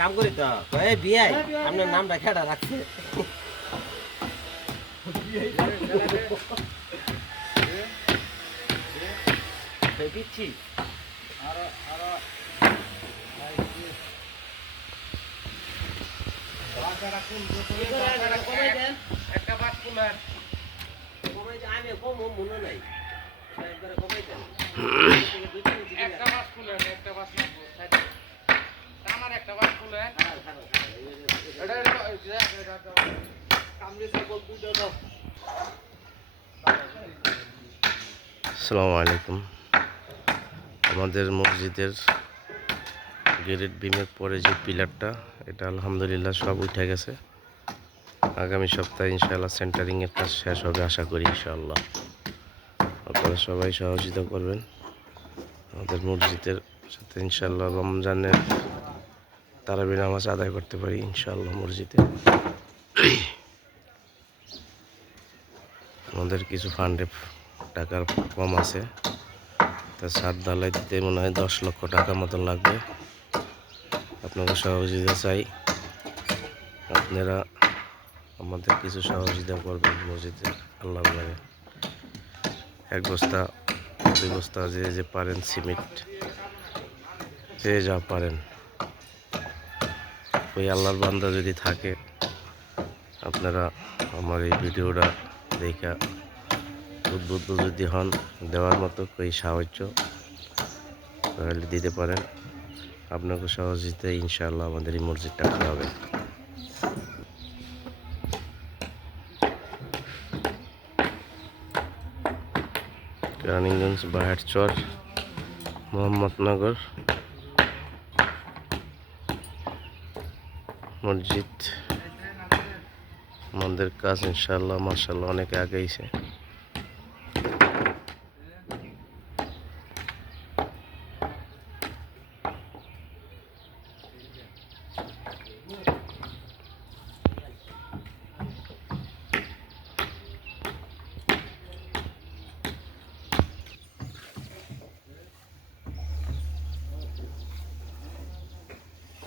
কাম করি তো এই বিয়াই আপনার নামটা খেটা রাখছে দিচ্ছি একটা বাস কুলার আমি কম মনে নাই একটা বাস কুলার একটা বাস আমার একটা বাস কুলার আসসালামু আলাইকুম। আমাদের মসজিদের গ্রেড বিমের পরে যে পিলারটা, এটা আলহামদুলিল্লাহ সব উঠে গেছে। আগামী সপ্তাহে ইনশাআল্লাহ সেন্টারিংয়ের কাজ শেষ হবে আশা করি ইনশাআল্লাহ। আপনারা সবাই সহযোগিতা করবেন আমাদের মসজিদের সাথে, ইনশাআল্লাহ রমজানের তারাবি নামাজ আদায় করতে পারি ইনশাআল্লাহ মসজিদে। আমাদের কিছু ফান্ডে টাকার কম আছে, তা ছাদ ঢালাই দিতে মনে হয় 10 লক্ষ টাকা মতন লাগবে। আপনাদের সহযোগিতা চাই, আপনারা আমাদের কিছু সহযোগিতা করবেন মসজিদে। আল্লাহ লাগে 1 বস্তা 2 বস্তা যে পারেন, সিমেন্ট যে যা পারেন। ওই আল্লাহর বান্দা যদি থাকে, আপনারা আমার এই ভিডিওটা দেখা উদ্বুদ্ধ যদি হন, দেওয়ার মতো ওই সাহায্য তাহলে দিতে পারেন। আপনাকে সহযোগিতায় ইনশাআল্লাহ আমাদের এই মসজিদটা করা হবে। রানিগঞ্জ, বাহারচর, মোহাম্মদনগর মসজিদ। আমাদের কাজ ইনশাআল্লাহ মাশাআল্লাহ অনেক আগেইছে।